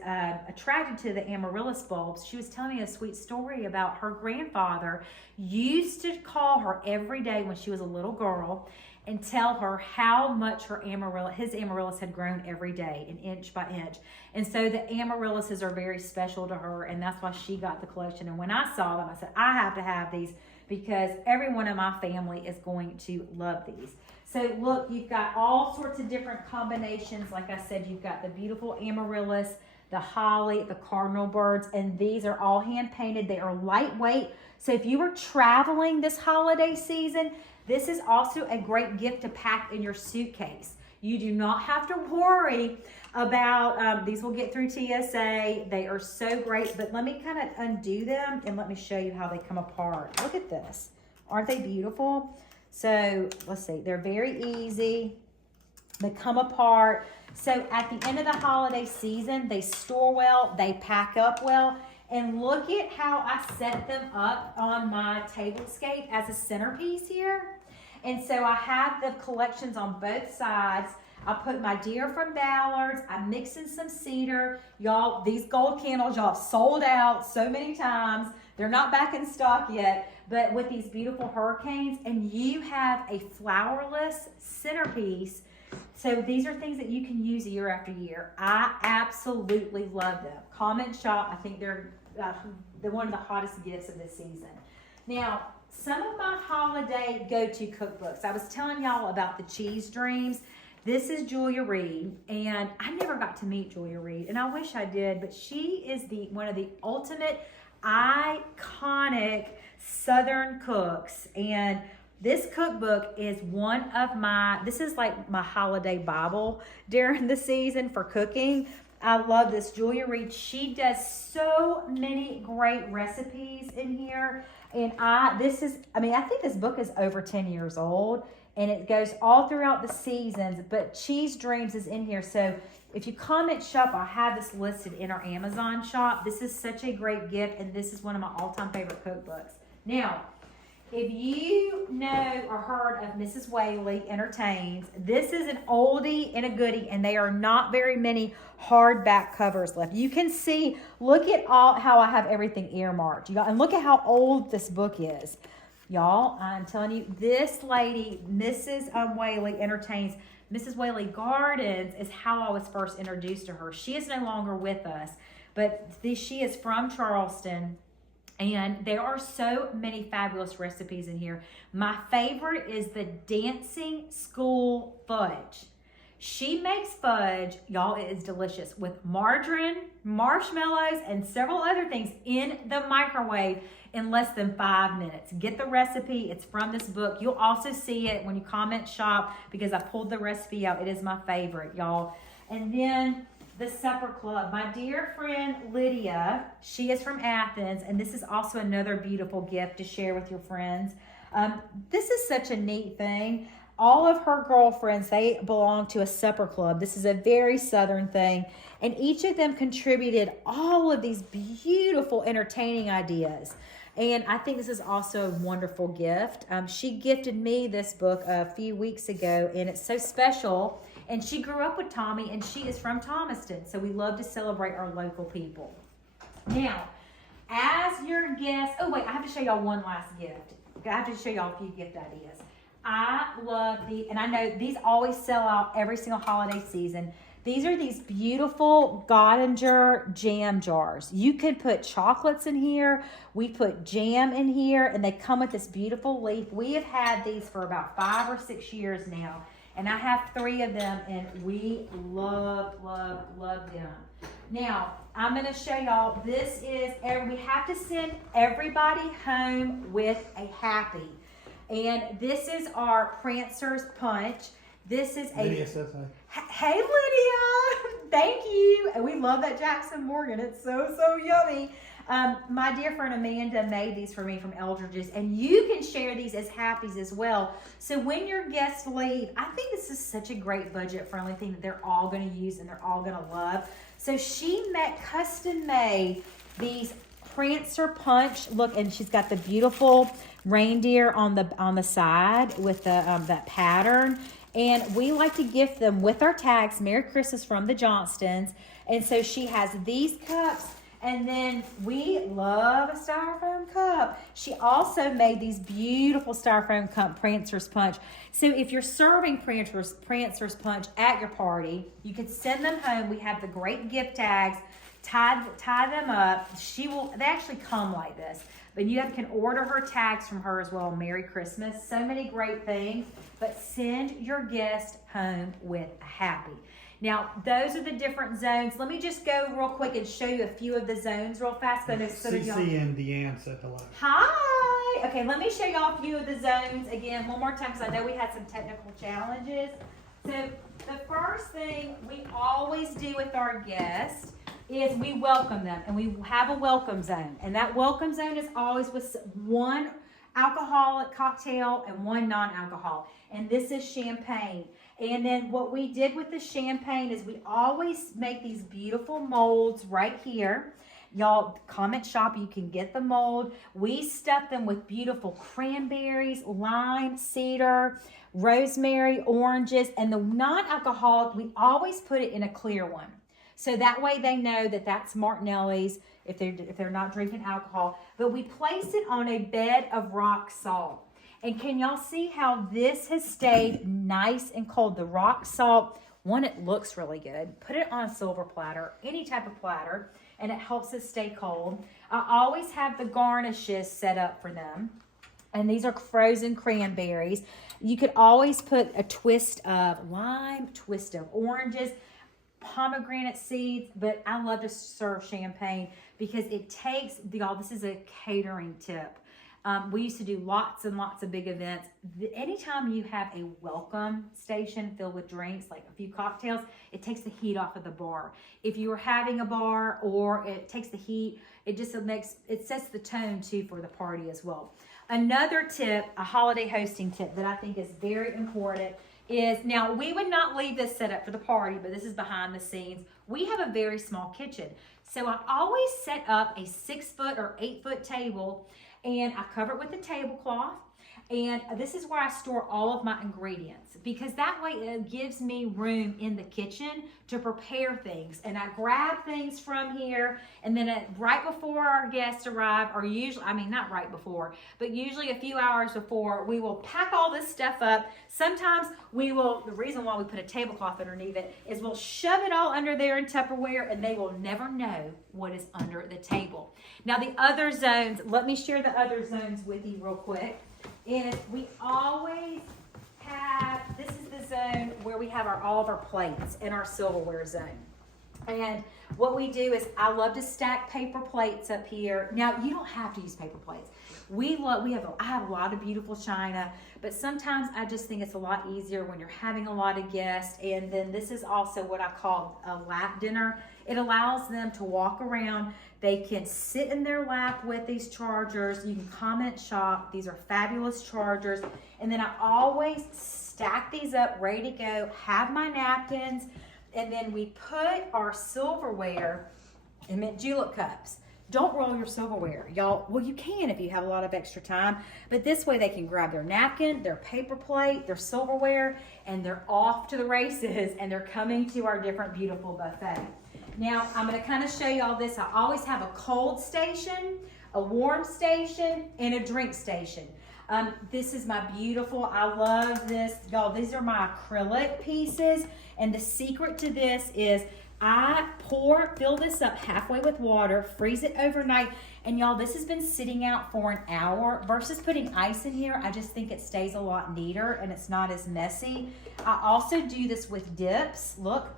attracted to the amaryllis bulbs. She was telling me a sweet story about her grandfather used to call her every day when she was a little girl and tell her how much his amaryllis had grown every day, an inch by inch. And so the amaryllises are very special to her, and that's why she got the collection. And when I saw them, I said, I have to have these because everyone in my family is going to love these. So look, you've got all sorts of different combinations. Like I said, you've got the beautiful amaryllis, the holly, the cardinal birds, and these are all hand painted. They are lightweight. So if you were traveling this holiday season, this is also a great gift to pack in your suitcase. You do not have to worry about, these will get through TSA. They are so great, but let me kind of undo them and let me show you how they come apart. Look at this. Aren't they beautiful? So let's see, they're very easy. They come apart. So at the end of the holiday season, they store well, they pack up well. And look at how I set them up on my Tablescape as a centerpiece here. And so I have the collections on both sides. I put my deer from Ballard's. I mix in some cedar. Y'all, these gold candles, y'all have sold out so many times. They're not back in stock yet, but with these beautiful hurricanes, and you have a flowerless centerpiece. So these are things that you can use year after year. I absolutely love them. Comment shop, I think they're one of the hottest gifts of this season. Now, some of my holiday go-to cookbooks. I was telling y'all about the Cheese Dreams. This is Julia Reed, and I never got to meet Julia Reed, and I wish I did, but she is one of the ultimate iconic Southern cooks, and this cookbook is this is like my holiday Bible during the season for cooking. I love this. Julia Reed, she does so many great recipes in here. And I think this book is over 10 years old, and it goes all throughout the seasons, but Cheese Dreams is in here. So if you comment shop, I have this listed in our Amazon shop. This is such a great gift, and this is one of my all-time favorite cookbooks. Now, if you know or heard of Mrs. Whaley Entertains, this is an oldie and a goodie, and they are not very many hardback covers left. You can see, look at how I have everything earmarked, y'all, and look at how old this book is. Y'all, I'm telling you, this lady, Mrs. Whaley Entertains, Mrs. Whaley Gardens is how I was first introduced to her. She is no longer with us, but she is from Charleston. And there are so many fabulous recipes in here. My favorite is the dancing school fudge. She makes fudge, y'all, it is delicious, with margarine, marshmallows, and several other things in the microwave in less than 5 minutes. Get the recipe. It's from this book. You'll also see it when you comment shop because I pulled the recipe out. It is my favorite, y'all. And then the Supper Club. My dear friend Lydia, she is from Athens, and this is also another beautiful gift to share with your friends. This is such a neat thing. all of her girlfriends, they belong to a supper club. This is a very Southern thing. And each of them contributed all of these beautiful, entertaining ideas. And I think this is also a wonderful gift. She gifted me this book a few weeks ago, and it's so special. And she grew up with Tommy, and she is from Thomaston. So we love to celebrate our local people. Now, as your guest, oh wait, I have to show y'all one last gift. I have to show y'all a few gift ideas. I love and I know these always sell out every single holiday season. These are these beautiful Godinger jam jars. You could put chocolates in here. We put jam in here, and they come with this beautiful leaf. We have had these for about 5 or 6 years now, and I have 3 of them, and we love, love, love them. Now, I'm going to show y'all, this is, we have to send everybody home with a happy. And this is our Prancer's Punch. This is Lydia says Hey Lydia, thank you. And we love that Jackson Morgan. It's so yummy. My dear friend Amanda made these for me from Eldridge's, and you can share these as happies as well. So when your guests leave, I think this is such a great budget-friendly thing that they're all going to use and they're all going to love. So she custom made these Prancer Punch. Look, and she's got the beautiful reindeer on the side with the that pattern. And we like to gift them with our tags, Merry Christmas from the Johnstons. And so she has these cups, and then we love a styrofoam cup. She also made these beautiful styrofoam cup Prancer's Punch. So if you're serving Prancer's Punch at your party, you could send them home. We have the great gift tags. Tie them up. They actually come like this. But you can order her tags from her as well. Merry Christmas. So many great things. But send your guest home with a happy. Now, those are the different zones. Let me just go real quick and show you a few of the zones real fast. CC and Deanne said hello. Hi. Okay, let me show y'all a few of the zones again one more time because I know we had some technical challenges. So the first thing we always do with our guests is we welcome them, and we have a welcome zone. And that welcome zone is always with one alcoholic cocktail and one non-alcohol. And this is champagne. And then what we did with the champagne is we always make these beautiful molds right here. Y'all, comment shop, you can get the mold. We stuff them with beautiful cranberries, lime, cedar, rosemary, oranges, and the non-alcoholic, we always put it in a clear one. So that way they know that that's Martinelli's if they're not drinking alcohol. But we place it on a bed of rock salt. And can y'all see how this has stayed nice and cold? The rock salt, one, it looks really good. Put it on a silver platter, any type of platter, and it helps it stay cold. I always have the garnishes set up for them. And these are frozen cranberries. You could always put a twist of lime, twist of oranges, pomegranate seeds, but I love to serve champagne because it takes, y'all, this is a catering tip. We used to do lots and lots of big events. Anytime you have a welcome station filled with drinks, like a few cocktails, it takes the heat off of the bar. If you are having a bar or it takes the heat, it sets the tone too for the party as well. Another tip, a holiday hosting tip that I think is very important is, now we would not leave this set up for the party, but this is behind the scenes. We have a very small kitchen. So I always set up a 6-foot or 8-foot table, and I cover it with a tablecloth. And this is where I store all of my ingredients, because that way it gives me room in the kitchen to prepare things. And I grab things from here, and then right before our guests arrive, or usually, not right before, but usually a few hours before, we will pack all this stuff up. Sometimes the reason why we put a tablecloth underneath it is we'll shove it all under there in Tupperware, and they will never know what is under the table. Now the other zones, let me share the other zones with you real quick. And we always have, this is the zone where we have all of our plates in our silverware zone. And what we do is, I love to stack paper plates up here. Now, you don't have to use paper plates. I have a lot of beautiful china, but sometimes I just think it's a lot easier when you're having a lot of guests. And then this is also what I call a lap dinner. It allows them to walk around. They can sit in their lap with these chargers. You can comment shop. These are fabulous chargers. And then I always stack these up, ready to go, have my napkins, and then we put our silverware in mint julep cups. Don't roll your silverware, y'all. Well, you can if you have a lot of extra time, but this way they can grab their napkin, their paper plate, their silverware, and they're off to the races, and they're coming to our different beautiful buffet. Now, I'm gonna kind of show you all this. I always have a cold station, a warm station, and a drink station. This is my beautiful, I love this. Y'all, these are my acrylic pieces, and the secret to this is I fill this up halfway with water, freeze it overnight, and y'all, this has been sitting out for an hour. Versus putting ice in here, I just think it stays a lot neater and it's not as messy. I also do this with dips. Look,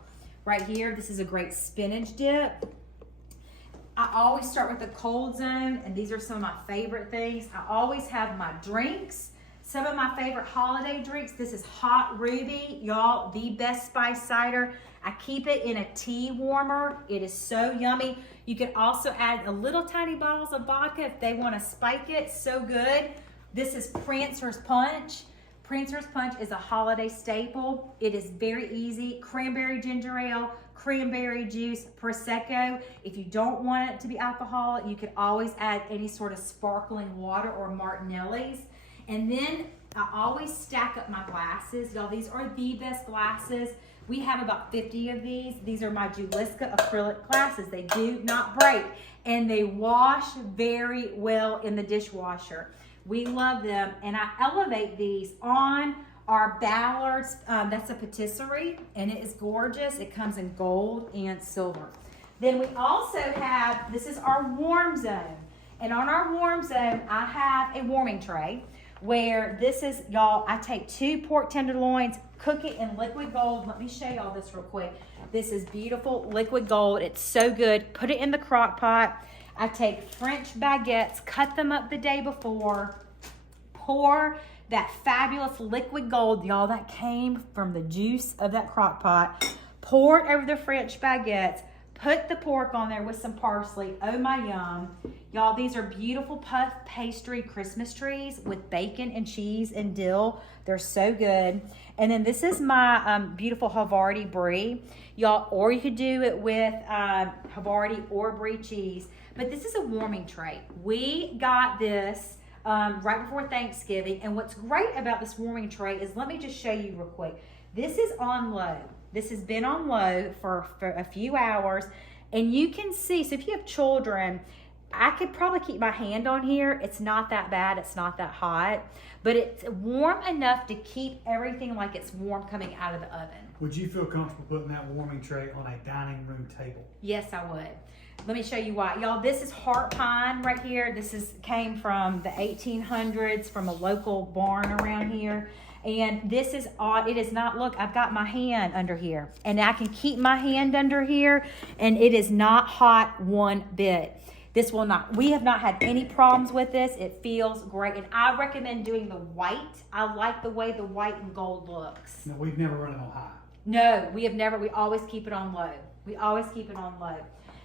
right here, this is a great spinach dip. I always start with the cold zone, and these are some of my favorite things. I always have my drinks. Some of my favorite holiday drinks. This is Hot Ruby, y'all, the best spice cider. I keep it in a tea warmer. It is so yummy. You can also add a little tiny bottles of vodka if they want to spike it. So good. This is Prancer's Punch. Prancer's Punch is a holiday staple. It is very easy. Cranberry ginger ale, cranberry juice, Prosecco. If you don't want it to be alcoholic, you could always add any sort of sparkling water or Martinelli's. And then I always stack up my glasses. Y'all, these are the best glasses. We have about 50 of these. These are my Juliska acrylic glasses. They do not break, and they wash very well in the dishwasher. We love them, and I elevate these on our Ballards. That's a patisserie, and it is gorgeous. It comes in gold and silver. Then we also have, this is our warm zone. And on our warm zone, I have a warming tray where this is, y'all, I take 2 pork tenderloins, cook it in liquid gold. Let me show y'all this real quick. This is beautiful liquid gold. It's so good. Put it in the crock pot. I take French baguettes, cut them up the day before, pour that fabulous liquid gold, y'all, that came from the juice of that crock pot, pour it over the French baguettes, put the pork on there with some parsley. Oh my yum. Y'all, these are beautiful puff pastry Christmas trees with bacon and cheese and dill. They're so good. And then this is my beautiful Havarti brie. Y'all, or you could do it with Havarti or brie cheese. But this is a warming tray. We got this right before Thanksgiving. And what's great about this warming tray is, let me just show you real quick. This is on low. This has been on low for a few hours. And you can see, so if you have children, I could probably keep my hand on here. It's not that bad. It's not that hot. But it's warm enough to keep everything like it's warm coming out of the oven. Would you feel comfortable putting that warming tray on a dining room table? Yes, I would. Let me show you why. Y'all, this is heart pine right here. This came from the 1800s from a local barn around here. And this is odd. It is not, look, I've got my hand under here. And I can keep my hand under here. And it is not hot one bit. This will not, we have not had any problems with this. It feels great. And I recommend doing the white. I like the way the white and gold looks. No, we've never run it on high. No, we have never. We always keep it on low. We always keep it on low.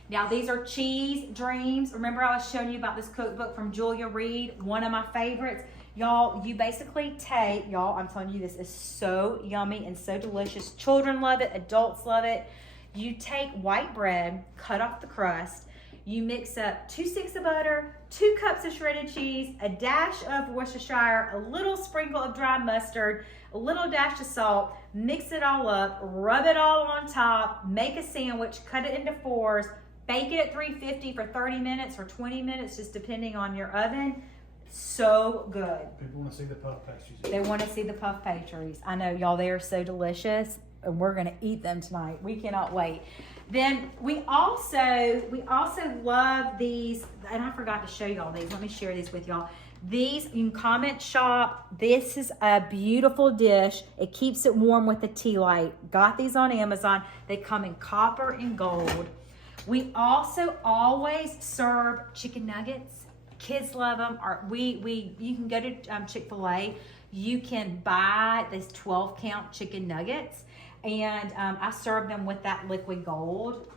Now, these are cheese dreams. Remember I was showing you about this cookbook from Julia Reed, one of my favorites. Y'all, you basically take, y'all, I'm telling you, this is so yummy and so delicious. Children love it. Adults love it. You take white bread, cut off the crust. You mix up 2 sticks of butter, 2 cups of shredded cheese, a dash of Worcestershire, a little sprinkle of dry mustard, a little dash of salt, mix it all up, rub it all on top, make a sandwich, cut it into 4s, bake it at 350 for 30 minutes or 20 minutes, just depending on your oven. So good. People want to see the puff pastries. They want to see the puff pastries. I know, y'all, they are so delicious, and we're going to eat them tonight. We cannot wait. Then we also love these, and I forgot to show y'all these. Let me share these with y'all. These, you can comment shop. This is a beautiful dish. It keeps it warm with the tea light. Got these on Amazon. They come in copper and gold. We also always serve chicken nuggets. Kids love them. You can go to Chick-fil-A. You can buy these 12-count chicken nuggets. And I serve them with that liquid gold.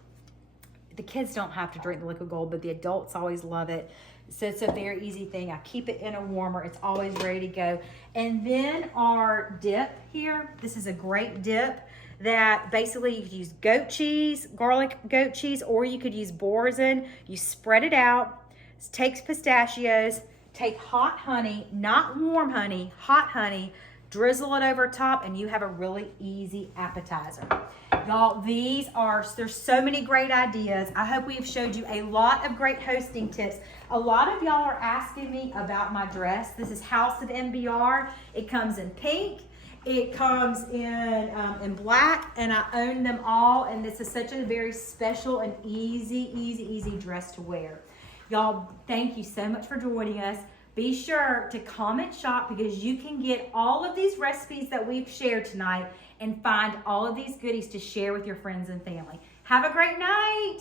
the kids don't have to drink the liquid gold, but the adults always love it. So it's a very easy thing. I keep it in a warmer. It's always ready to go. And then our dip here, this is a great dip that basically you could use goat cheese, garlic goat cheese, or you could use boursin. You spread it out, take pistachios, take hot honey, not warm honey, hot honey, drizzle it over top, and you have a really easy appetizer. Y'all, there's so many great ideas. I hope we've showed you a lot of great hosting tips. A lot of y'all are asking me about my dress. This is House of MBR. It comes in pink. It comes in black, and I own them all, and this is such a very special and easy dress to wear. Y'all, thank you so much for joining us. Be sure to comment shop because you can get all of these recipes that we've shared tonight and find all of these goodies to share with your friends and family. Have a great night.